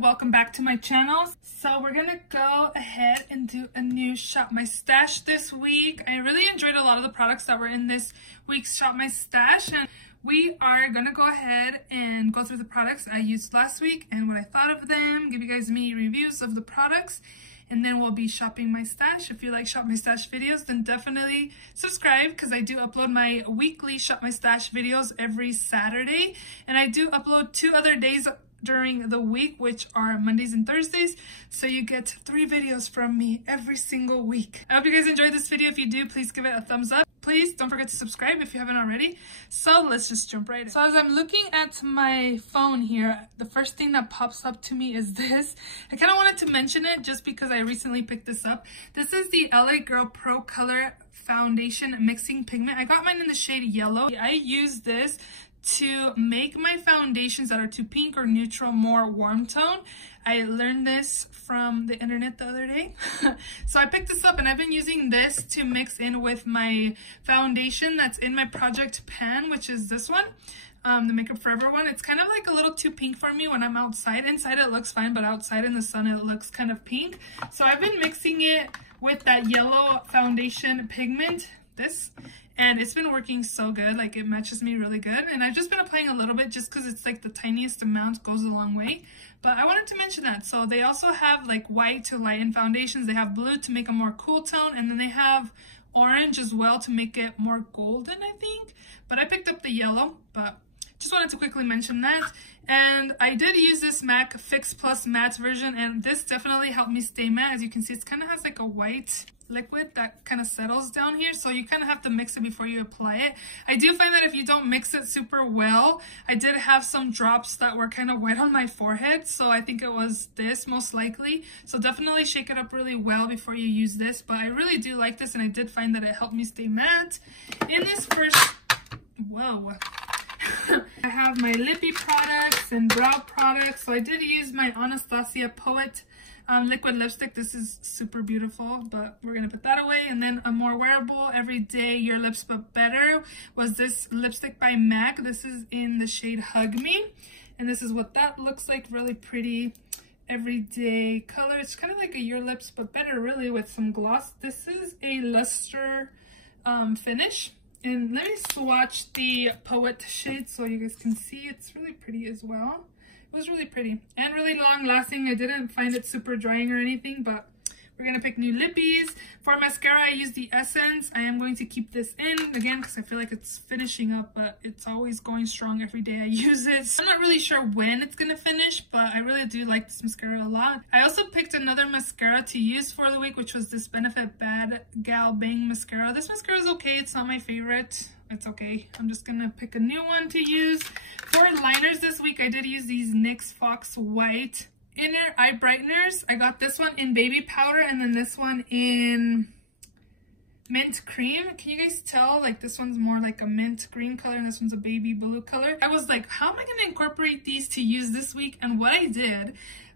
welcome back to my channel. So we're gonna go ahead and do a new Shop My Stash this week. I really enjoyed a lot of the products that were in this week's Shop My Stash, and we are gonna go ahead and go through the products I used last week and what I thought of them, give you guys mini reviews of the products, and then we'll be shopping my stash. If you like Shop My Stash videos, then definitely subscribe, because I do upload my weekly Shop My Stash videos every Saturday, and I do upload 2 other days during the week, which are Mondays and Thursdays, so you get 3 videos from me every single week. I hope you guys enjoyed this video. If you do, please give it a thumbs up. Please don't forget to subscribe if you haven't already. So let's just jump right in. So as I'm looking at my phone here, the first thing that pops up to me is this. I kind of wanted to mention it just because I recently picked this up. This is the LA Girl Pro Color Foundation Mixing Pigment. I got mine in the shade yellow. I use this to make my foundations that are too pink or neutral more warm tone. I learned this from the internet the other day. So I picked this up and I've been using this to mix in with my foundation that's in my project pan, which is this one, the Makeup Forever one. It's kind of like a little too pink for me when I'm outside. Inside it looks fine, but outside in the sun it looks kind of pink. So I've been mixing it with that yellow foundation pigment, this, and it's been working so good. Like, it matches me really good, and I've just been applying a little bit just because it's like the tiniest amount goes a long way. But I wanted to mention that. So they also have like white to lighten foundations, they have blue to make a more cool tone, and then they have orange as well to make it more golden, I think. But I picked up the yellow, but just wanted to quickly mention that. And I did use this MAC Fix Plus Matte version, and this definitely helped me stay matte. As you can see, it kind of has like a white liquid that kind of settles down here, so you kind of have to mix it before you apply it. I do find that if you don't mix it super well, I did have some drops that were kind of wet on my forehead, so I think it was this most likely. So definitely shake it up really well before you use this. But I really do like this, and I did find that it helped me stay matte. In this first, whoa, I have my lippy products and brow products. So I did use my Anastasia Poet liquid lipstick. This is super beautiful, but we're gonna put that away. And then a more wearable, everyday, Your Lips But Better was this lipstick by MAC. This is in the shade Hug Me, and this is what that looks like. Really pretty everyday color. It's kind of like a Your Lips But Better, really, with some gloss. This is a luster finish. And let me swatch the Poet shade so you guys can see. It's really pretty as well. It was really pretty and really long lasting. I didn't find it super drying or anything, but we're gonna pick new lippies. For mascara, I use the Essence. I am going to keep this in again because I feel like it's finishing up, but it's always going strong every day I use it. So I'm not really sure when it's gonna finish, but I really do like this mascara a lot. I also picked another mascara to use for the week, which was this Benefit Bad Gal Bang mascara. This mascara is okay. It's not my favorite. It's okay. I'm just gonna pick a new one to use. For liners this week, I did use these NYX Fox White Inner Eye Brighteners. I got this one in Baby Powder and then this one in Mint Cream. Can you guys tell? Like, this one's more like a mint green color and this one's a baby blue color. I was like, how am I gonna incorporate these to use this week? And what I did,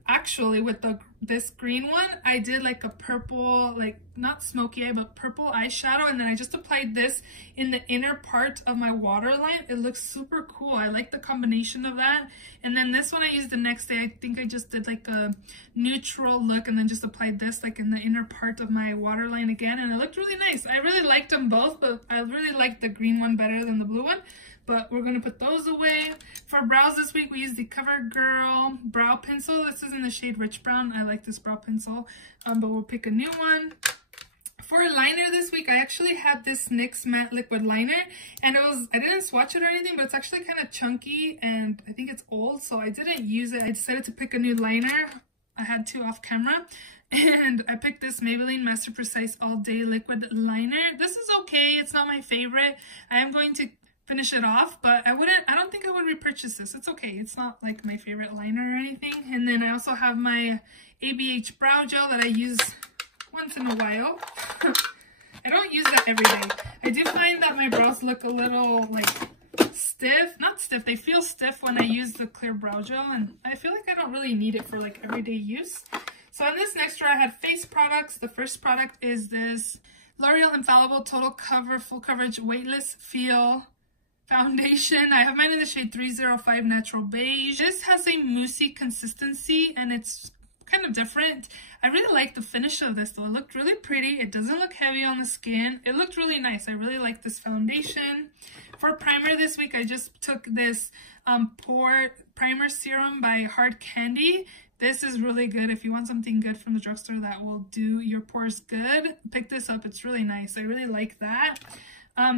actually, with this green one, I did like a purple, like not smoky eye, but purple eyeshadow, and then I just applied this in the inner part of my waterline. It looks super cool. I like the combination of that. And then this one I used the next day. I think I just did like a neutral look and then just applied this like in the inner part of my waterline again, and it looked really nice. I really liked them both, but I really liked the green one better than the blue one. But we're gonna put those away. For brows this week, we use the CoverGirl brow pencil. This is in the shade Rich Brown. I like this brow pencil, but we'll pick a new one. For liner this week, I actually had this NYX Matte Liquid Liner, and I didn't swatch it or anything, but it's actually kind of chunky, and I think it's old, so I didn't use it. I decided to pick a new liner. I had 2 off camera, and I picked this Maybelline Master Precise All Day Liquid Liner. This is okay. It's not my favorite. I am going to finish it off, but I don't think I would repurchase this. It's okay. It's not like my favorite liner or anything. And then I also have my ABH brow gel that I use once in a while. I don't use it every day. I do find that my brows look a little like stiff. Not stiff, they feel stiff when I use the clear brow gel, and I feel like I don't really need it for like everyday use. So in this next drawer, I had face products. The first product is this L'Oreal Infallible Total Cover Full Coverage Weightless Feel foundation. I have mine in the shade 305 Natural Beige. This has a moussey consistency and it's kind of different. I really like the finish of this though. It looked really pretty. It doesn't look heavy on the skin. It looked really nice. I really like this foundation. For primer this week, I just took this Pore Primer Serum by Hard Candy. This is really good. If you want something good from the drugstore that will do your pores good, pick this up. It's really nice. I really like that.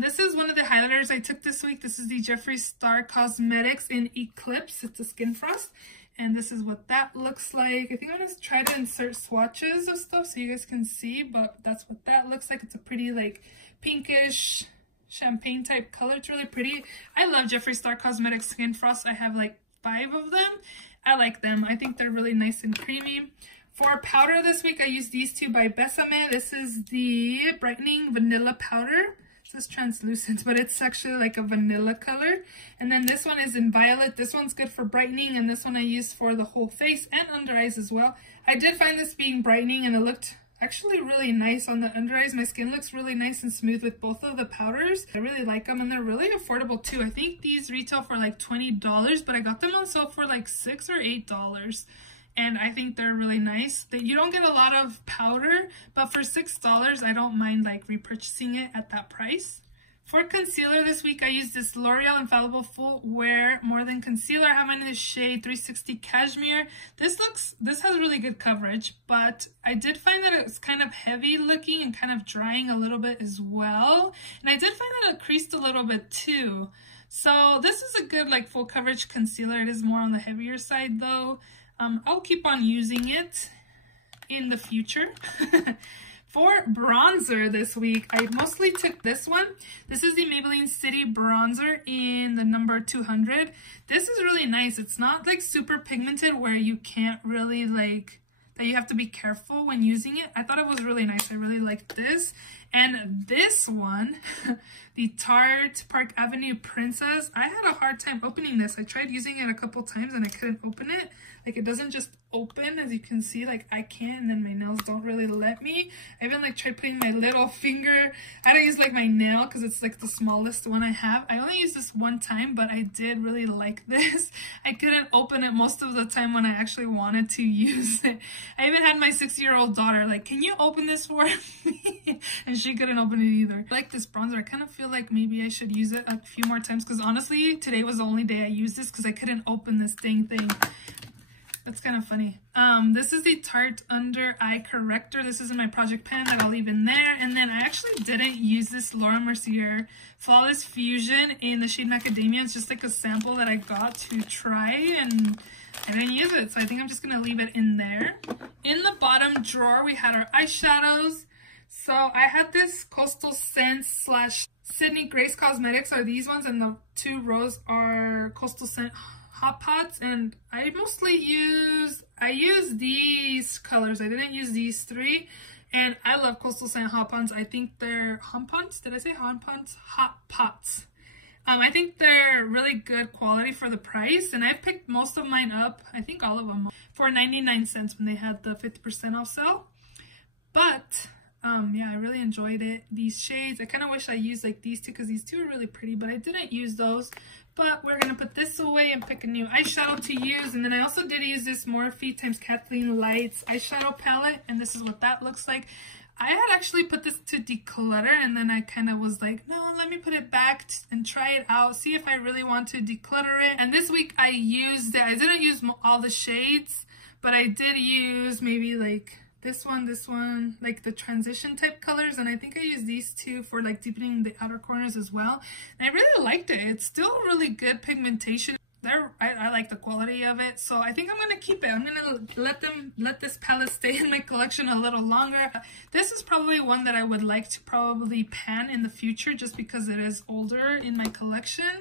This is one of the highlighters I took this week. This is the Jeffree Star Cosmetics in Eclipse. It's a skin frost. And this is what that looks like. I think I'm going to try to insert swatches of stuff so you guys can see, but that's what that looks like. It's a pretty like pinkish champagne type color. It's really pretty. I love Jeffree Star Cosmetics Skin Frost. I have like 5 of them. I like them. I think they're really nice and creamy. For powder this week, I used these two by Besame. This is the Brightening Vanilla Powder. This is translucent, but it's actually like a vanilla color. And then this one is in violet. This one's good for brightening, and this one I use for the whole face and under eyes as well. I did find this being brightening, and it looked actually really nice on the under eyes. My skin looks really nice and smooth with both of the powders. I really like them, and they're really affordable too. I think these retail for like $20, but I got them on sale for like $6 or $8. And I think they're really nice. That you don't get a lot of powder, but for $6, I don't mind like repurchasing it at that price. For concealer this week, I used this L'Oreal Infallible Full Wear More Than Concealer. I have mine in the shade 360 Cashmere. This has really good coverage, but I did find that it's kind of heavy looking and kind of drying a little bit as well. And I did find that it creased a little bit too. So this is a good like full coverage concealer. It is more on the heavier side though. I'll keep on using it in the future. For bronzer this week, I mostly took this one. This is the Maybelline City Bronzer in the number 200. This is really nice. It's not like super pigmented where you can't really like, that you have to be careful when using it. I thought it was really nice. I really liked this. And this one, the Tarte Park Avenue Princess, I had a hard time opening this. I tried using it a couple times and I couldn't open it. Like it doesn't just open, as you can see, like I can't, and then my nails don't really let me. I even like tried putting my little finger. I don't use like my nail because it's like the smallest one I have. I only used this one time, but I did really like this. I couldn't open it most of the time when I actually wanted to use it. I even had my 6-year-old daughter like, can you open this for me? And she couldn't open it either. I like this bronzer. I kind of feel like maybe I should use it a few more times because honestly, today was the only day I used this because I couldn't open this dang thing. That's kind of funny. This is the Tarte Under Eye Corrector. This is in my project pan that I'll leave in there. And then I actually didn't use this Laura Mercier Flawless Fusion in the shade Macadamia. It's just like a sample that I got to try and I didn't use it. So I think I'm just going to leave it in there. In the bottom drawer, we had our eyeshadows. So I had this Coastal Scents / Sydney Grace Cosmetics are these ones, and the 2 rows are Coastal Scent Hot Pots, and I mostly use these colors. I didn't use these 3, and I love Coastal Scent Hot Pots. I think they're Hot Pots. Did I say Hot Pots? Hot Pots. I think they're really good quality for the price, and I've picked most of mine up, I think all of them, for 99 cents when they had the 50% off sale. But yeah, I really enjoyed it. These shades, I kind of wish I used like these 2 because these 2 are really pretty, but I didn't use those. But we're going to put this away and pick a new eyeshadow to use. And then I also did use this Morphe x Kathleen Lights eyeshadow palette, and this is what that looks like. I had actually put this to declutter, and then I kind of was like, no, let me put it back and try it out, see if I really want to declutter it. And this week I used it. I didn't use all the shades, but I did use maybe like this one, like the transition type colors, and I think I used these 2 for like deepening the outer corners as well. And I really liked it. It's still really good pigmentation. I like the quality of it, so I think I'm gonna keep it. I'm gonna let this palette stay in my collection a little longer. This is probably one that I would like to probably pan in the future just because it is older in my collection.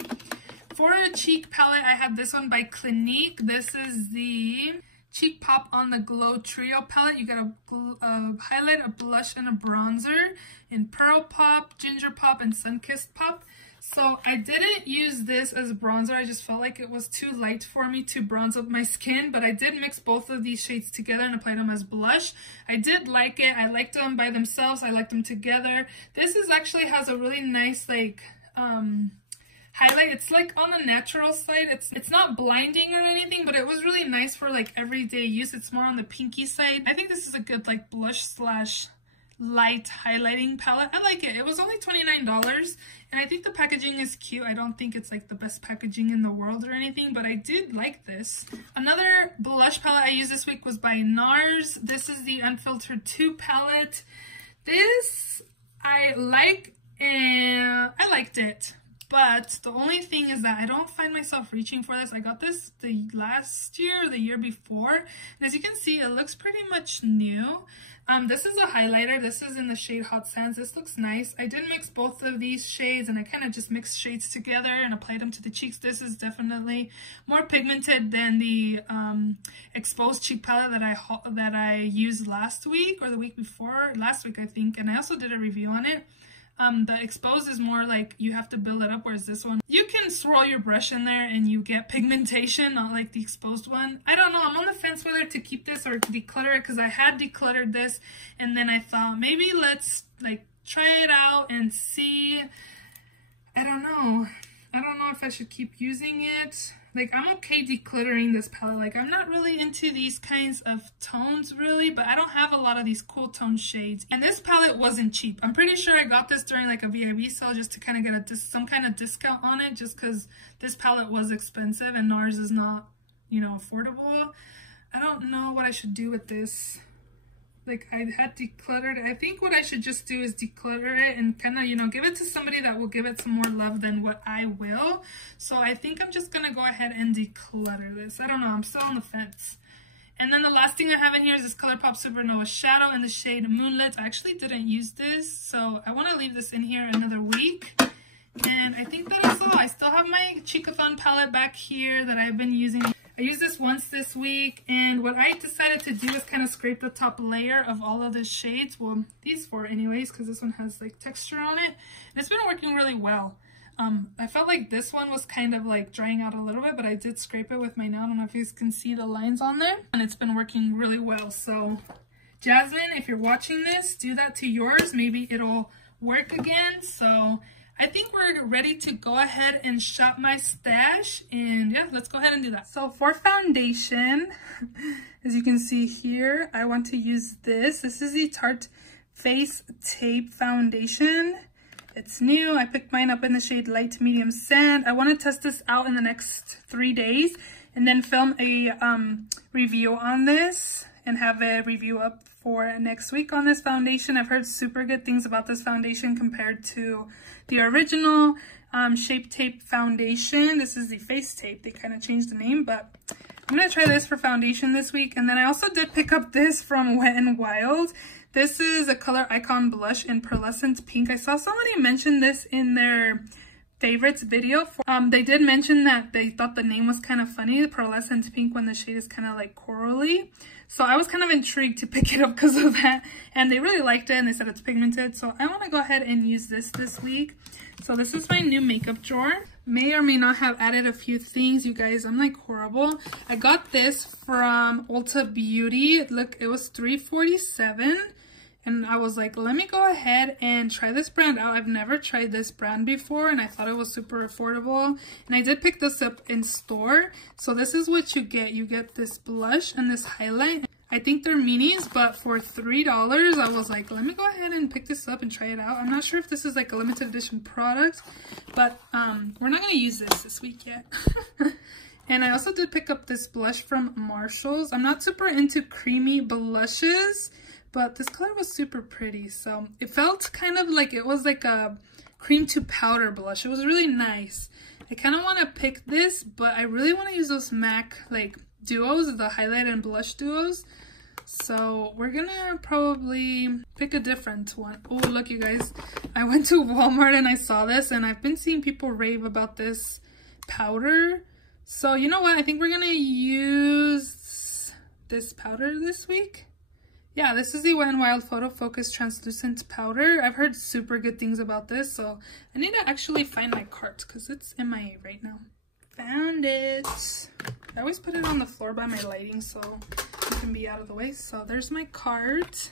For a cheek palette, I have this one by Clinique. This is the Cheek Pop on the Glow Trio palette. You get a highlight, a blush, and a bronzer in Pearl Pop, Ginger Pop, and Sunkissed Pop. So I didn't use this as a bronzer. I just felt like it was too light for me to bronze up my skin, but I did mix both of these shades together and apply them as blush. I did like it. I liked them by themselves. I liked them together. This is actually has a really nice like highlight. It's like on the natural side. It's not blinding or anything, but it was really nice for like everyday use. It's more on the pinky side. I think this is a good like blush slash light highlighting palette. I like it. It was only $29, and I think the packaging is cute. I don't think it's like the best packaging in the world or anything, but I did like this. Another blush palette I used this week was by NARS. This is the Unfiltered 2 palette. This I like, and I liked it. But the only thing is that I don't find myself reaching for this. I got this the last year or the year before. And as you can see, it looks pretty much new. This is a highlighter. This is in the shade Hot Sands. This looks nice. I did mix both of these shades, and I kind of just mixed shades together and applied them to the cheeks. This is definitely more pigmented than the Exposed cheek palette that I used last week or the week before. Last week, I think. And I also did a review on it. The Exposed is more like you have to build it up, whereas this one, you can swirl your brush in there and you get pigmentation, not like the Exposed one. I don't know, I'm on the fence whether to keep this or declutter it, because I had decluttered this, and then I thought maybe let's like try it out and see. I don't know if I should keep using it. Like, I'm okay decluttering this palette. Like, I'm not really into these kinds of tones, really, but I don't have a lot of these cool tone shades. And this palette wasn't cheap. I'm pretty sure I got this during, like, a VIB sale just to kind of get some kind of discount on it, just because this palette was expensive and NARS is not, you know, affordable. I don't know what I should do with this. Like, I had decluttered. I think what I should just do is declutter it and kind of, you know, give it to somebody that will give it some more love than what I will. So I think I'm just going to go ahead and declutter this. I don't know. I'm still on the fence. And then the last thing I have in here is this ColourPop Supernova Shadow in the shade Moonlit. I actually didn't use this, so I want to leave this in here another week. And I think that is all. I still have my Cheekathon palette back here that I've been using. I used this once this week, and what I decided to do is kind of scrape the top layer of all of the shades. Well, these four anyways, because this one has like texture on it. And it's been working really well. I felt like this one was kind of like drying out a little bit, but I did scrape it with my nail. I don't know if you guys can see the lines on there. And it's been working really well. So, Jasmine, if you're watching this, do that to yours. Maybe it'll work again. So, I think we're ready to go ahead and shop my stash, and yeah, let's go ahead and do that. So for foundation, as you can see here, I want to use this. This is the Tarte Face Tape Foundation. It's new. I picked mine up in the shade Light Medium Sand. I want to test this out in the next 3 days and then film a review on this and have a review up for next week on this foundation. I've heard super good things about this foundation compared to the original Shape Tape Foundation. This is the Face Tape. They kind of changed the name, but I'm going to try this for foundation this week. And then I also did pick up this from Wet n Wild. This is a Color Icon Blush in Pearlescent Pink. I saw somebody mention this in their favorites video. They did mention that they thought the name was kind of funny, Pearlescent Pink, when the shade is kind of like corally. So I was kind of intrigued to pick it up because of that, and they really liked it and they said it's pigmented. So I want to go ahead and use this week. So this is my new makeup drawer. May or may not have added a few things, you guys. I'm like horrible. I got this from Ulta Beauty. Look, it was $3.47. And I was like, let me go ahead and try this brand out. I've never tried this brand before, and I thought it was super affordable. And I did pick this up in store. So this is what you get. You get this blush and this highlight. I think they're minis, but for $3, I was like, let me go ahead and pick this up and try it out. I'm not sure if this is like a limited edition product, but we're not going to use this week yet. And I also did pick up this blush from Marshalls. I'm not super into creamy blushes, but this color was super pretty. So it felt kind of like it was like a cream to powder blush. It was really nice. I kind of want to pick this, but I really want to use those MAC like duos, the highlight and blush duos. So we're gonna probably pick a different one. Oh, look, you guys. I went to Walmart and I saw this, and I've been seeing people rave about this powder. So you know what? I think we're gonna use this powder this week. Yeah, this is the Wet n Wild Photo Focus Translucent Powder. I've heard super good things about this, so I need to actually find my cart because it's MIA right now. Found it. I always put it on the floor by my lighting so it can be out of the way. So there's my cart.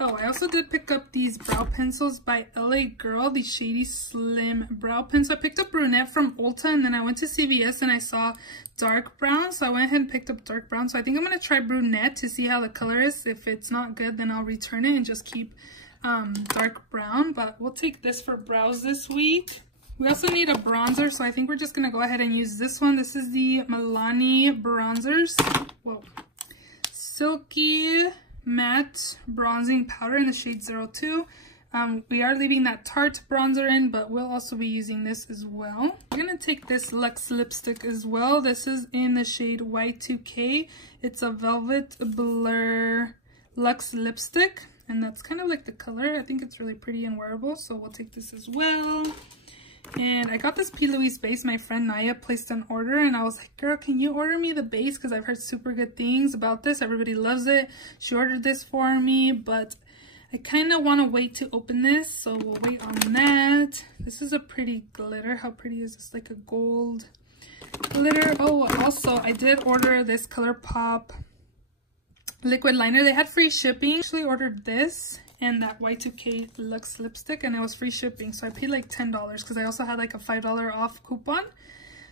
Oh, I also did pick up these brow pencils by LA Girl, the Shady Slim brow pencil. I picked up brunette from Ulta, and then I went to CVS and I saw dark brown, so I went ahead and picked up dark brown. So I think I'm going to try brunette to see how the color is. If it's not good, then I'll return it and just keep dark brown. But we'll take this for brows this week. We also need a bronzer, so I think we're just going to go ahead and use this one. This is the Milani bronzers. Whoa. Silky Matte Bronzing Powder in the shade 02. We are leaving that Tarte bronzer in, but we'll also be using this as well. We're going to take this Luxe lipstick as well. This is in the shade Y2K. It's a Velvet Blur Luxe lipstick, and that's kind of like the color. I think it's really pretty and wearable, so we'll take this as well. And I got this P. Louise base. My friend Naya placed an order, and I was like, girl, can you order me the base? Because I've heard super good things about this. Everybody loves it. She ordered this for me, but I kind of want to wait to open this, so we'll wait on that. This is a pretty glitter. How pretty is this? Like a gold glitter. Oh, also, I did order this ColourPop liquid liner. They had free shipping. I actually ordered this and that Y2K Luxe lipstick, and it was free shipping, so I paid like $10 because I also had like a $5 off coupon.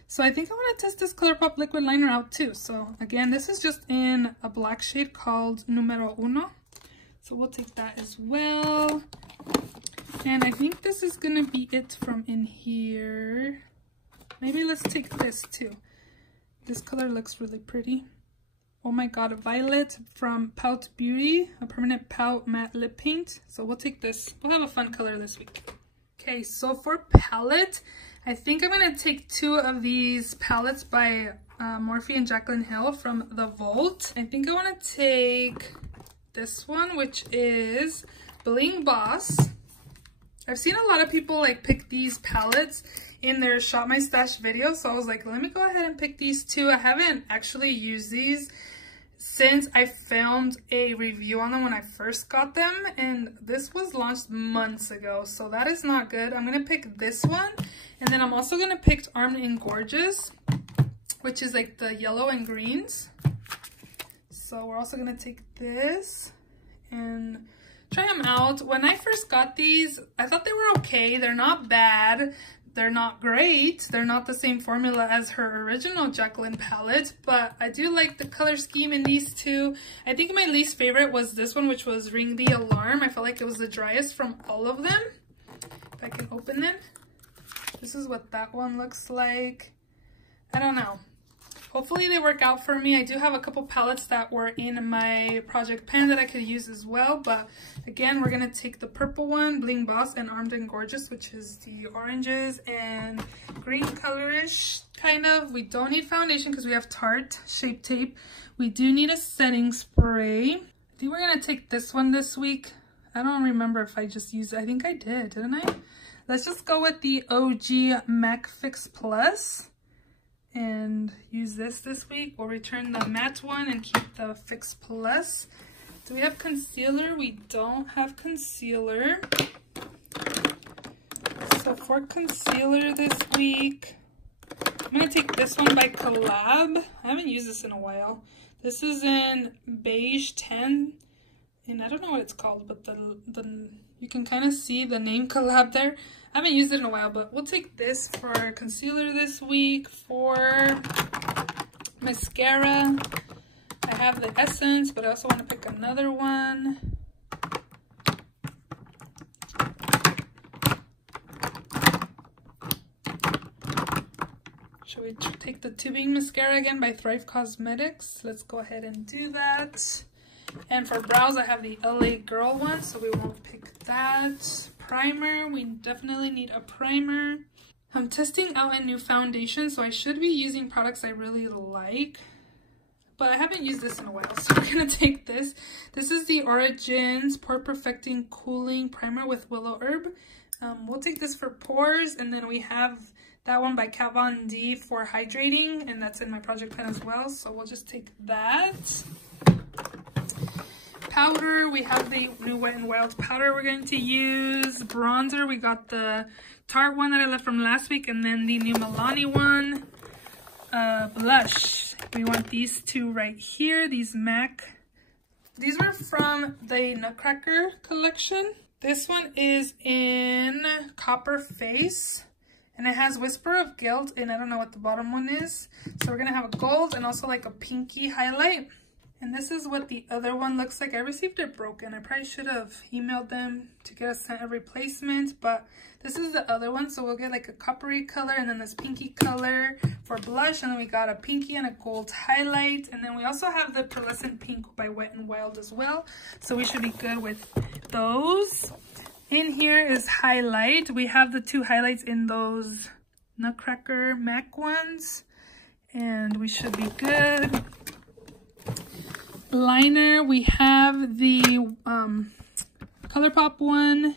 So I think I want to test this ColourPop liquid liner out too. So again, this is just in a black shade called Numero Uno, so we'll take that as well. And I think this is gonna be it from in here. Maybe let's take this too. This color looks really pretty. Oh my god, Violet from Pout Beauty, a permanent pout matte lip paint. So we'll take this. We'll have a fun color this week. Okay, so for palette, I think I'm going to take 2 of these palettes by Morphe and Jaclyn Hill from The Vault. I think I want to take this one, which is Bling Boss. I've seen a lot of people like pick these palettes in their Shop My Stash video, so I was like, let me go ahead and pick these 2. I haven't actually used these since I filmed a review on them when I first got them, and this was launched months ago, so that is not good. I'm gonna pick this one, and then I'm also gonna pick Armed and Gorgeous, which is like the yellow and greens. So we're also gonna take this and try them out. When I first got these, I thought they were okay. They're not bad. They're not great. They're not the same formula as her original Jaclyn palette, but I do like the color scheme in these 2. I think my least favorite was this one, which was Ring the Alarm. I felt like it was the driest from all of them. If I can open them. This is what that one looks like. I don't know. Hopefully they work out for me. I do have a couple palettes that were in my project pan that I could use as well. But again, we're going to take the purple one, Bling Boss, and Armed and Gorgeous, which is the oranges and green colorish kind of. We don't need foundation because we have Tarte Shape Tape. We do need a setting spray. I think we're going to take this one this week. I don't remember if I just used it. I think I did, didn't I? Let's just go with the OG MAC Fix Plus and use this week. We'll return the matte one and keep the Fix Plus. Do we have concealer? We don't have concealer. So for concealer this week, I'm going to take this one by Collab. I haven't used this in a while. This is in Beige 10, and I don't know what it's called, but you can kind of see the name Collab there. I haven't used it in a while, but we'll take this for concealer this week. For mascara, I have the Essence, but I also want to pick another one. Should we take the tubing mascara again by Thrive Cosmetics? Let's go ahead and do that. And for brows, I have the LA Girl one, so we won't pick that. Primer, we definitely need a primer. I'm testing out a new foundation, so I should be using products I really like, but I haven't used this in a while, so we're gonna take this. This is the Origins Pore Perfecting Cooling Primer with Willow Herb. We'll take this for pores, and then we have that one by Kat Von D for hydrating, and that's in my project pen as well, so we'll just take that. Powder, we have the new Wet n Wild powder we're going to use. Bronzer, we got the Tarte one that I left from last week, and then the new Milani one. Blush, we want these 2 right here, these MAC These were from the Nutcracker collection. This one is in Copper Face. And it has Whisper of Guilt, and I don't know what the bottom one is. So we're going to have a gold and also like a pinky highlight. And this is what the other one looks like. I received it broken. I probably should have emailed them to get a replacement. But this is the other one. So we'll get like a coppery color and then this pinky color for blush. And then we got a pinky and a gold highlight. And then we also have the Pearlescent Pink by Wet n Wild as well. So we should be good with those. In here is highlight. We have the 2 highlights in those Nutcracker MAC ones. And we should be good. Liner, we have the ColourPop one.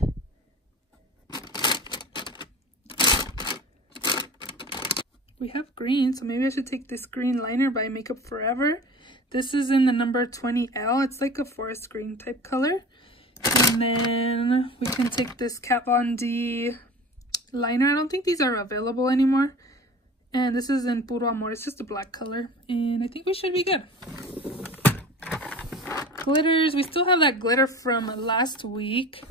We have green, so maybe I should take this green liner by Makeup Forever. This is in the number 20L. It's like a forest green type color. And then we can take this Kat Von D liner. I don't think these are available anymore. And this is in Puro Amor. It's just a black color. And I think we should be good. Glitters. We still have that glitter from last week.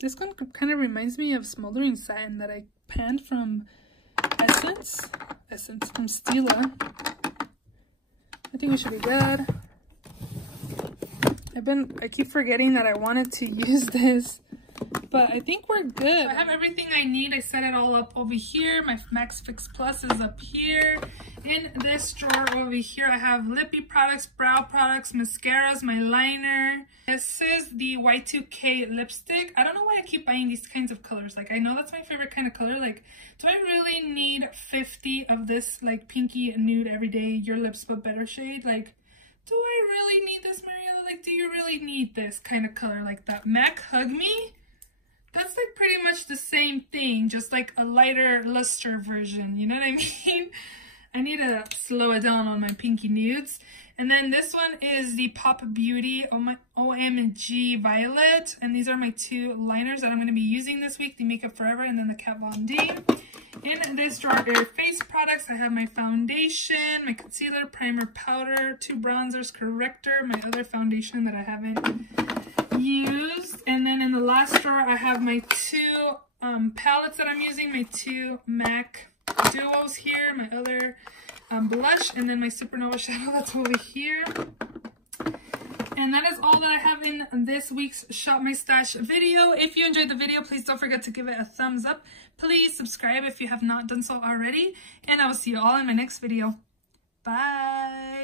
This one kind of reminds me of Smoldering Satin that I panned from Essence from Stila. I think we should be good. I keep forgetting that I wanted to use this, but I think we're good. I have everything I need. I set it all up over here. My Max Fix Plus is up here. In this drawer over here, I have lippy products, brow products, mascaras, my liner. This is the Y2K lipstick. I don't know why I keep buying these kinds of colors. Like, I know that's my favorite kind of color. Like, do I really need 50 of this, like, pinky nude everyday Your Lips But Better shade? Like, do I really need this, Mariella? Like, do you really need this kind of color like that? MAC Hug Me? That's like pretty much the same thing, just like a lighter luster version. You know what I mean? I need to slow it down on my pinky nudes. And then this one is the Pop Beauty OMG Violet. And these are my 2 liners that I'm going to be using this week. The Makeup Forever and then the Kat Von D. In this drawer are face products. I have my foundation, my concealer, primer, powder, 2 bronzers, corrector, my other foundation that I haven't used. And then in the last drawer, I have my 2 palettes that I'm using, my 2 MAC duos here, my other blush, and then my Supernova shadow that's over here. And that is all that I have in this week's Shop My Stash video. If you enjoyed the video, please don't forget to give it a thumbs up. Please subscribe if you have not done so already. And I will see you all in my next video. Bye!